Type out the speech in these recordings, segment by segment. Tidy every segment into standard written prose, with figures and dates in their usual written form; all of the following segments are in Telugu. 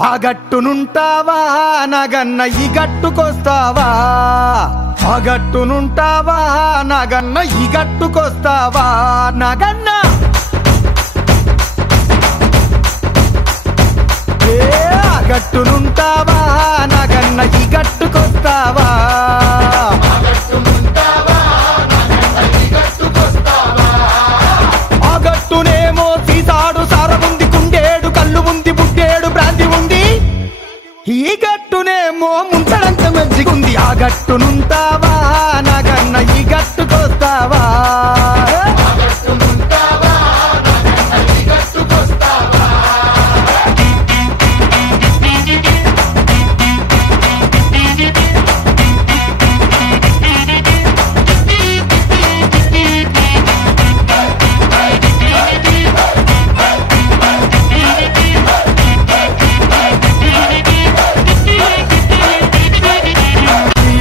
ఆ గట్టునుంటావా నాగన్న ఈ గట్టుకొస్తావా ఆ గట్టునుంటావా నాగన్న ఈ గట్టుకొస్తావా నాగన్న ఆ గట్టునుంటావా నాగన్న ఈ గట్టుకొస్తావా ఆ గట్టునేమో సీసాడు సారముంది కుండేడు కళ్ళు ఉంది బుడ్డేడు బ్రాంతి ఉంది ఈ గట్టునేమో ముంతడంత మంచిగుంది ఆ గట్టునుంటావా నాగన్న ఈ గట్టుకొస్తావా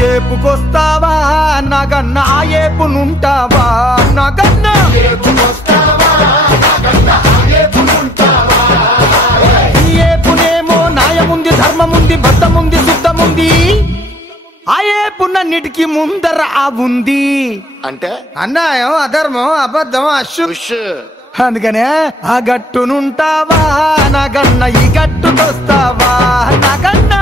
ఏపుకొస్తావా నాగన్న ఆ ఏపునుంటావా నాగన్న ఈ ఏపునేమో న్యాయముంది ధర్మముంది బద్దముంది శుద్ధముంది ఆ ఏపునన్నిటికీ ముందర ఆ ఉంది అంటే అన్యాయం అధర్మం అబద్ధం అశు అందుకనే ఆ గట్టునుంటావా నాగన్న ఈ గట్టుకొస్తావా నాగన్న